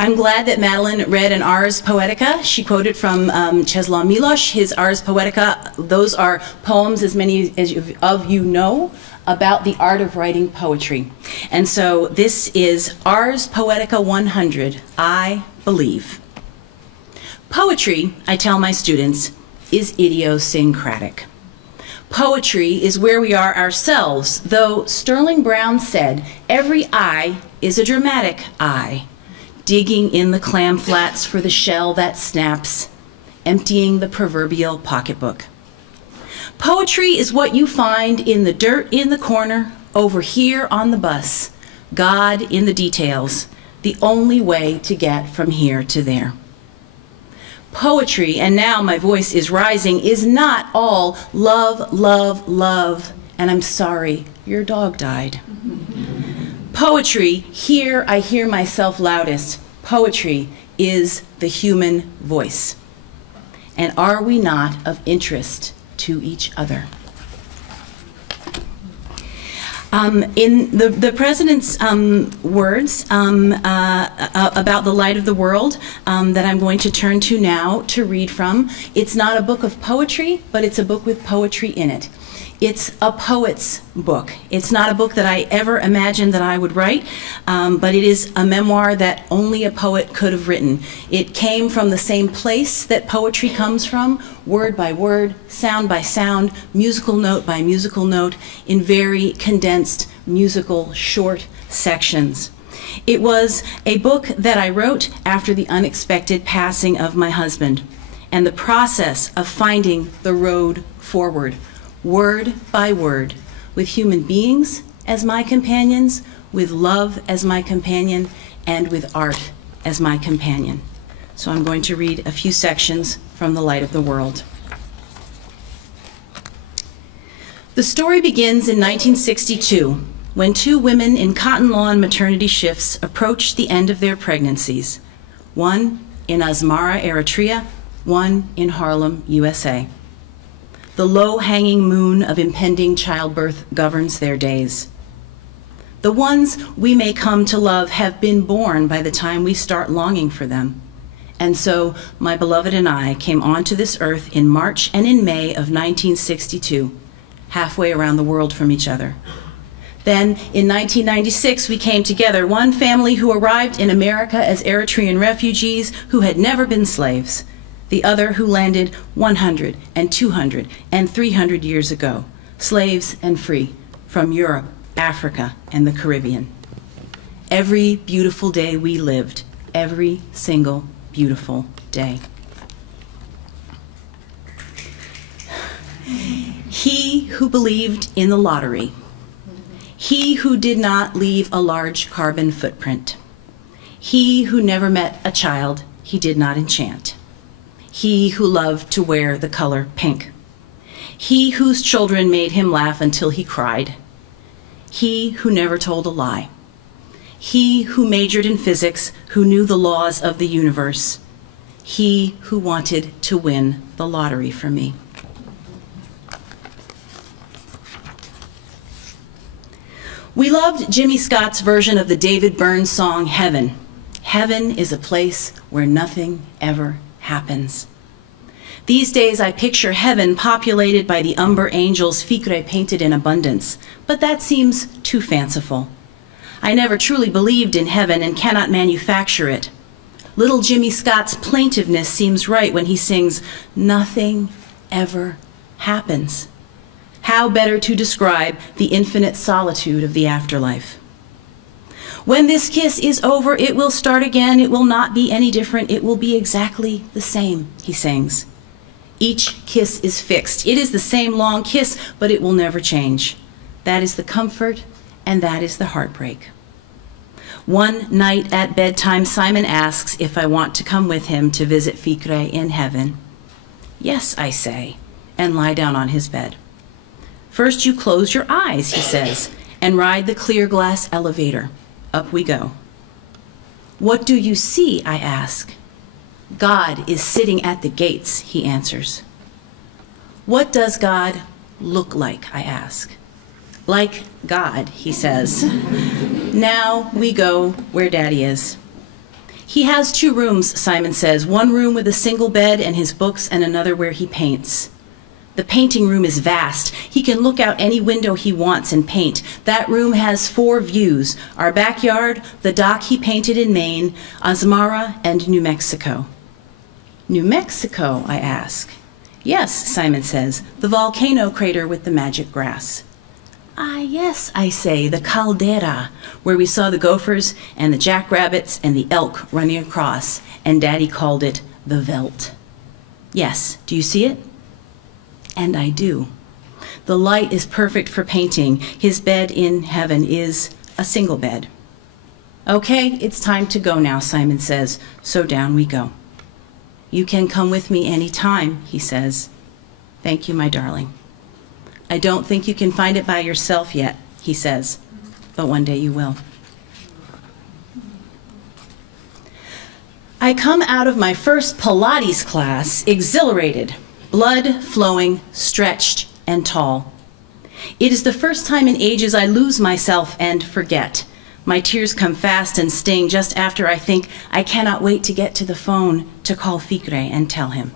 I'm glad that Madeline read an Ars Poetica. She quoted from Czeslaw Milosz, his Ars Poetica. Those are poems, as many of you know, about the art of writing poetry. And so this is Ars Poetica 100, I Believe. Poetry, I tell my students, is idiosyncratic. Poetry is where we are ourselves, though Sterling Brown said, every I is a dramatic I, digging in the clam flats for the shell that snaps, emptying the proverbial pocketbook. Poetry is what you find in the dirt in the corner, over here on the bus, God in the details, the only way to get from here to there. Poetry, and now my voice is rising, is not all love, love, love, and I'm sorry, your dog died. Poetry, here I hear myself loudest. Poetry is the human voice. And are we not of interest to each other? In the President's words about the light of the world that I'm going to turn to now to read from, it's not a book of poetry, but it's a book with poetry in it. It's a poet's book. It's not a book that I ever imagined that I would write, but it is a memoir that only a poet could have written. It came from the same place that poetry comes from, word by word, sound by sound, musical note by musical note, in very condensed musical short sections. It was a book that I wrote after the unexpected passing of my husband and the process of finding the road forward, word by word, with human beings as my companions, with love as my companion, and with art as my companion. So I'm going to read a few sections from The Light of the World. The story begins in 1962, when two women in cotton lawn maternity shifts approached the end of their pregnancies, one in Asmara, Eritrea, one in Harlem, USA. The low-hanging moon of impending childbirth governs their days. The ones we may come to love have been born by the time we start longing for them. And so my beloved and I came onto this earth in March and in May of 1962, halfway around the world from each other. Then in 1996 we came together, one family who arrived in America as Eritrean refugees who had never been slaves, the other who landed 100 and 200 and 300 years ago, slaves and free, from Europe, Africa, and the Caribbean. Every beautiful day we lived, every single beautiful day. He who believed in the lottery, he who did not leave a large carbon footprint, he who never met a child he did not enchant, he who loved to wear the color pink, he whose children made him laugh until he cried, he who never told a lie, he who majored in physics, who knew the laws of the universe, he who wanted to win the lottery for me. We loved Jimmy Scott's version of the David Byrne song, Heaven. Heaven is a place where nothing ever happens. These days I picture heaven populated by the umber angels Ficre painted in abundance, but that seems too fanciful. I never truly believed in heaven and cannot manufacture it. Little Jimmy Scott's plaintiveness seems right when he sings, "Nothing ever happens." How better to describe the infinite solitude of the afterlife? When this kiss is over, it will start again. It will not be any different. It will be exactly the same, he sings. Each kiss is fixed. It is the same long kiss, but it will never change. That is the comfort, and that is the heartbreak. One night at bedtime, Simon asks if I want to come with him to visit Ficre in heaven. Yes, I say, and lie down on his bed. First you close your eyes, he says, and ride the clear glass elevator. Up we go. What do you see, I ask. God is sitting at the gates, he answers. What does God look like, I ask. Like God, he says. Now we go where Daddy is. He has 2 rooms, Simon says, one room with a single bed and his books and another where he paints. The painting room is vast. He can look out any window he wants and paint. That room has 4 views: our backyard, the dock he painted in Maine, Asmara, and New Mexico. New Mexico, I ask. Yes, Simon says, the volcano crater with the magic grass. Ah, yes, I say, the caldera, where we saw the gophers and the jackrabbits and the elk running across, and Daddy called it the veldt. Yes, do you see it? And I do. The light is perfect for painting. His bed in heaven is a single bed. Okay, it's time to go now, Simon says, so down we go. You can come with me any time, he says. Thank you, my darling. I don't think you can find it by yourself yet, he says, but one day you will. I come out of my first Pilates class exhilarated, blood flowing, stretched, and tall. It is the first time in ages I lose myself and forget. My tears come fast and sting just after I think I cannot wait to get to the phone to call Fikre and tell him.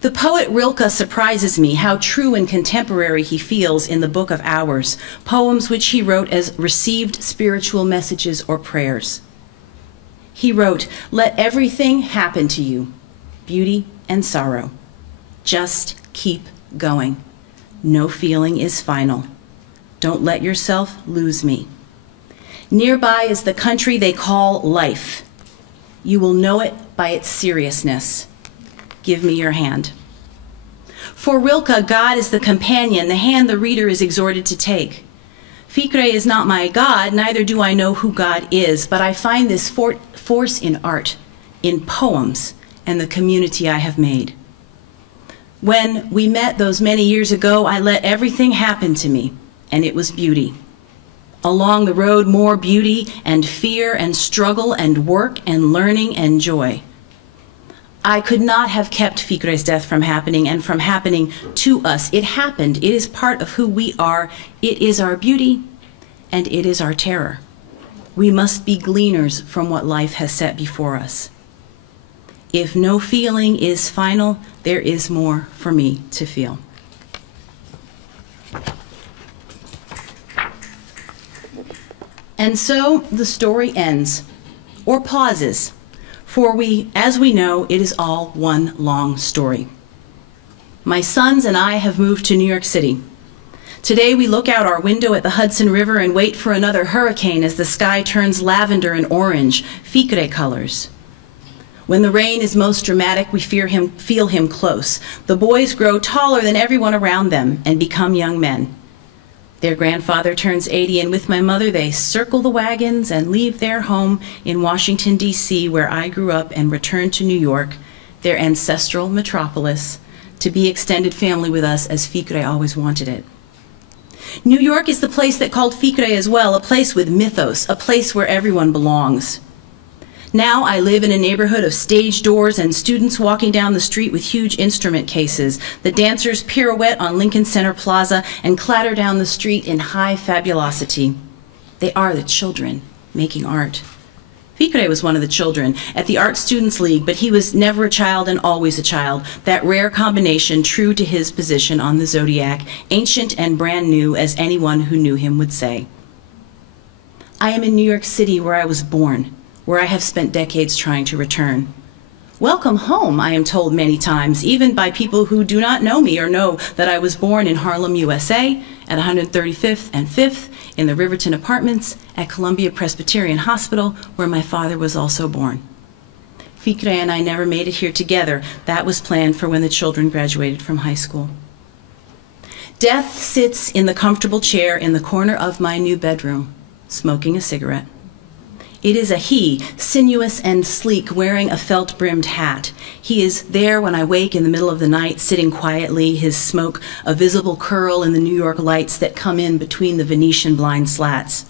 The poet Rilke surprises me how true and contemporary he feels in the Book of Hours, poems which he wrote as received spiritual messages or prayers. He wrote, "Let everything happen to you, beauty and sorrow. Just keep going. No feeling is final. Don't let yourself lose me. Nearby is the country they call life. You will know it by its seriousness. Give me your hand." For Rilke, God is the companion, the hand the reader is exhorted to take. Fikre is not my God, neither do I know who God is, but I find this force in art, in poems, and the community I have made. When we met those many years ago, I let everything happen to me, and it was beauty. Along the road, more beauty and fear and struggle and work and learning and joy. I could not have kept Fikre's death from happening and from happening to us. It happened. It is part of who we are. It is our beauty, and it is our terror. We must be gleaners from what life has set before us. If no feeling is final, there is more for me to feel. And so the story ends, or pauses, for as we know, it is all one long story. My sons and I have moved to New York City. Today we look out our window at the Hudson River and wait for another hurricane as the sky turns lavender and orange, Fikre colors. When the rain is most dramatic, we feel him close. The boys grow taller than everyone around them and become young men. Their grandfather turns 80, and with my mother, they circle the wagons and leave their home in Washington, D.C., where I grew up, and return to New York, their ancestral metropolis, to be extended family with us as Fikre always wanted it. New York is the place that called Fikre as well, a place with mythos, a place where everyone belongs. Now I live in a neighborhood of stage doors and students walking down the street with huge instrument cases. The dancers pirouette on Lincoln Center Plaza and clatter down the street in high fabulosity. They are the children making art. Fikre was one of the children at the Art Students League, but he was never a child and always a child, that rare combination true to his position on the zodiac, ancient and brand new, as anyone who knew him would say. I am in New York City, where I was born, where I have spent decades trying to return. Welcome home, I am told many times, even by people who do not know me or know that I was born in Harlem, USA, at 135th and 5th, in the Riverton Apartments, at Columbia Presbyterian Hospital, where my father was also born. Fikre and I never made it here together. That was planned for when the children graduated from high school. Death sits in the comfortable chair in the corner of my new bedroom, smoking a cigarette. It is a he, sinuous and sleek, wearing a felt-brimmed hat. He is there when I wake in the middle of the night, sitting quietly, his smoke a visible curl in the New York lights that come in between the Venetian blind slats.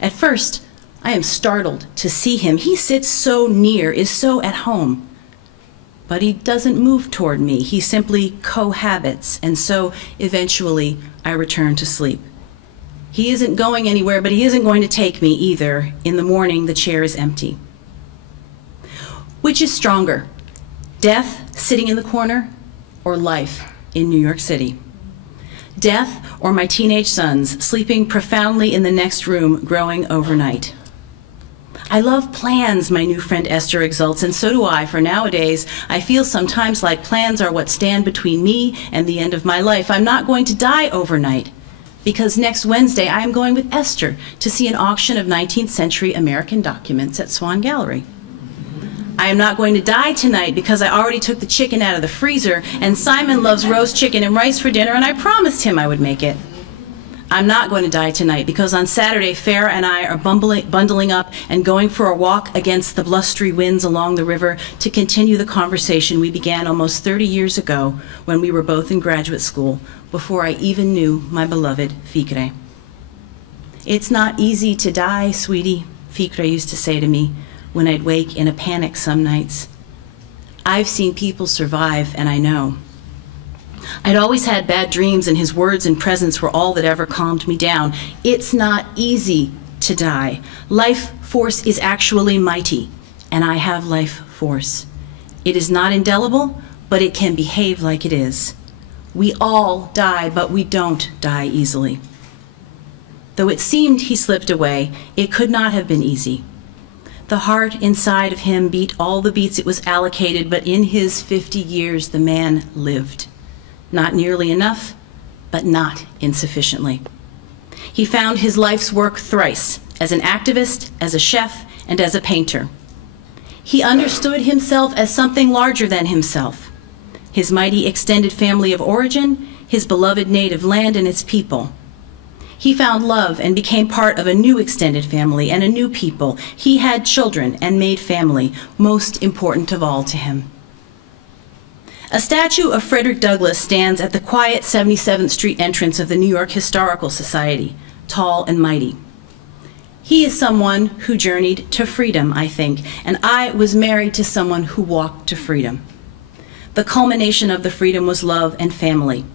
At first, I am startled to see him. He sits so near, is so at home. But he doesn't move toward me. He simply cohabits, and so eventually I return to sleep. He isn't going anywhere, but he isn't going to take me either. In the morning, the chair is empty. Which is stronger, death sitting in the corner or life in New York City? Death or my teenage sons sleeping profoundly in the next room, growing overnight? I love plans, my new friend Esther exults, and so do I, for nowadays I feel sometimes like plans are what stand between me and the end of my life. I'm not going to die overnight, because next Wednesday I am going with Esther to see an auction of 19th century American documents at Swan Gallery. I am not going to die tonight because I already took the chicken out of the freezer, and Simon loves roast chicken and rice for dinner, and I promised him I would make it. I'm not going to die tonight because on Saturday, Farah and I are bundling up and going for a walk against the blustery winds along the river to continue the conversation we began almost 30 years ago when we were both in graduate school, before I even knew my beloved Fikre. It's not easy to die, sweetie, Fikre used to say to me when I'd wake in a panic some nights. I've seen people survive, and I know. I'd always had bad dreams, and his words and presence were all that ever calmed me down. It's not easy to die. Life force is actually mighty, and I have life force. It is not indelible, but it can behave like it is. We all die, but we don't die easily. Though it seemed he slipped away, it could not have been easy. The heart inside of him beat all the beats it was allocated, but in his 50 years the man lived. Not nearly enough, but not insufficiently. He found his life's work thrice, as an activist, as a chef, and as a painter. He understood himself as something larger than himself. His mighty extended family of origin, his beloved native land and its people. He found love and became part of a new extended family and a new people. He had children and made family, most important of all to him. A statue of Frederick Douglass stands at the quiet 77th Street entrance of the New York Historical Society, tall and mighty. He is someone who journeyed to freedom, I think, and I was married to someone who walked to freedom. The culmination of the freedom was love and family.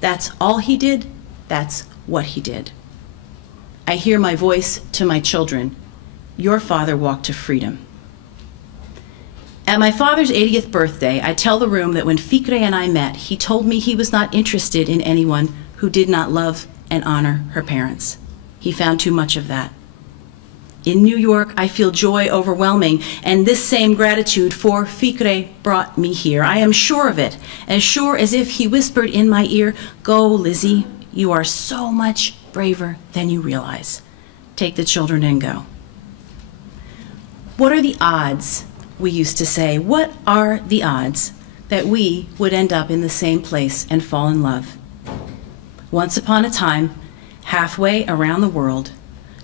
That's all he did, that's what he did. I hear my voice to my children. Your father walked to freedom. At my father's 80th birthday, I tell the room that when Fikre and I met, he told me he was not interested in anyone who did not love and honor her parents. He found too much of that. In New York, I feel joy overwhelming, and this same gratitude for Fikre brought me here. I am sure of it, as sure as if he whispered in my ear, "Go, Lizzie, you are so much braver than you realize. Take the children and go." What are the odds? We used to say, what are the odds that we would end up in the same place and fall in love? Once upon a time, halfway around the world,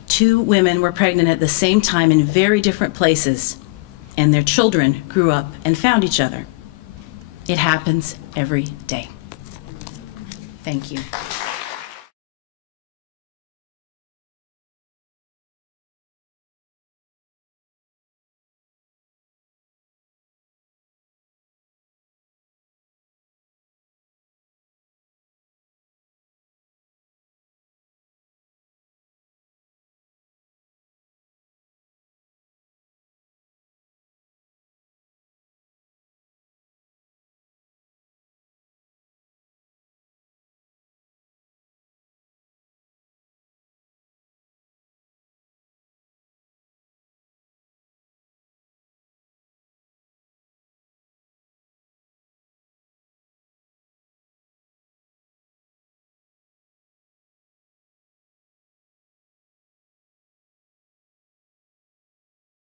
two women were pregnant at the same time in very different places, and their children grew up and found each other. It happens every day. Thank you.